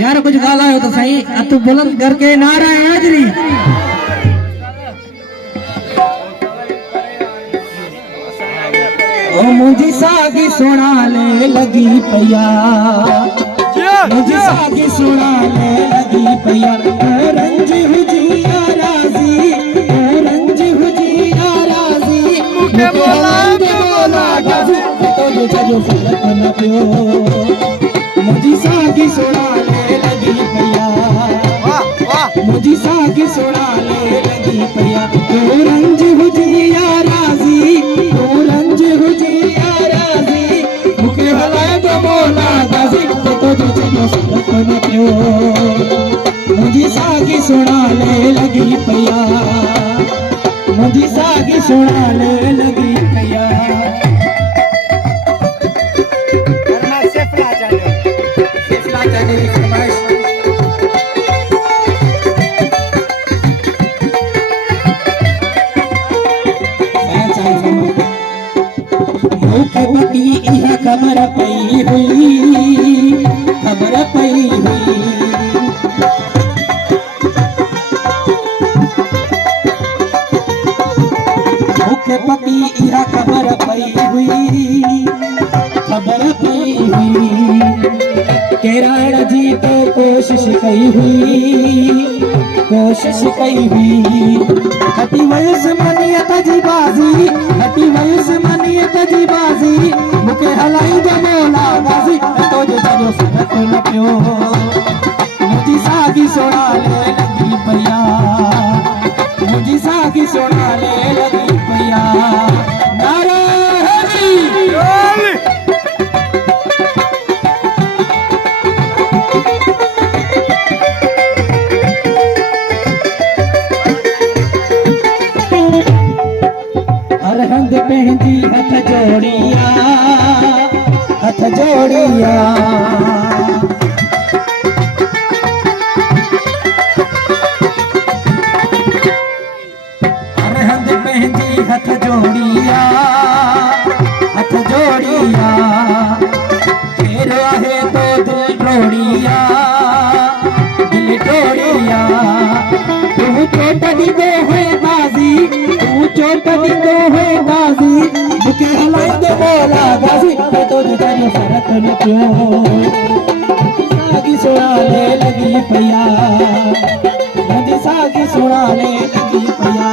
यार कुछ गाला हो तो सही, तू बुलंद करके नारा है हाजरी। ओ मुझी सागी सुना ले लगी पैया, मुझी सागी सुना ले लगी पैया। रंज हुजिया राजी, रंज हुजिया राजी, मुझे बोला गाजी तो जो फर्क न पियो। मुझी सागी सुना ले लगी पैया, मुझी सागी सुना ले लगी पैया। रंज हुजिया राजी, रंज हुजिया राजी, मुझे बोला गाजी तो जो फर्क न पियो। मुझी सागी सुना ले लगी पैया, मुझी सागी सुना ले लगी पैया। खबर पई हुई, खबर पई हुई, मुख पकी इहा खबर पई हुई, खबर पई हुई। केराड़ जी तो कोशिश कई हुई, कोशिश कई हुई। हटी वयस मनियत जी बाजी, हटी वयस मनियत जी बाजी, मुके हलाई जो बोला गाजी तो जो फर्क न पियो। मुझी सागी सुना ले लगी पैया, मुझी सागी सुना ले लगी पैया। नारा अरहंद पहनजी हथ जोड़िया, हथ जोड़िया। अरहंद पहनजी हथ जोड़िया, हथ जोड़िया। तेरो आहे तो दिल टोड़िया, दिल टोड़िया। तू चोट दीदो है बाजी, तू चोट दीदो है बाजी, मुके हलाई दे बोला गाजी तो जो फर्क न पियो। सागी सुना ले लगी पैया, मुझी सागी सुना ले लगी पैया।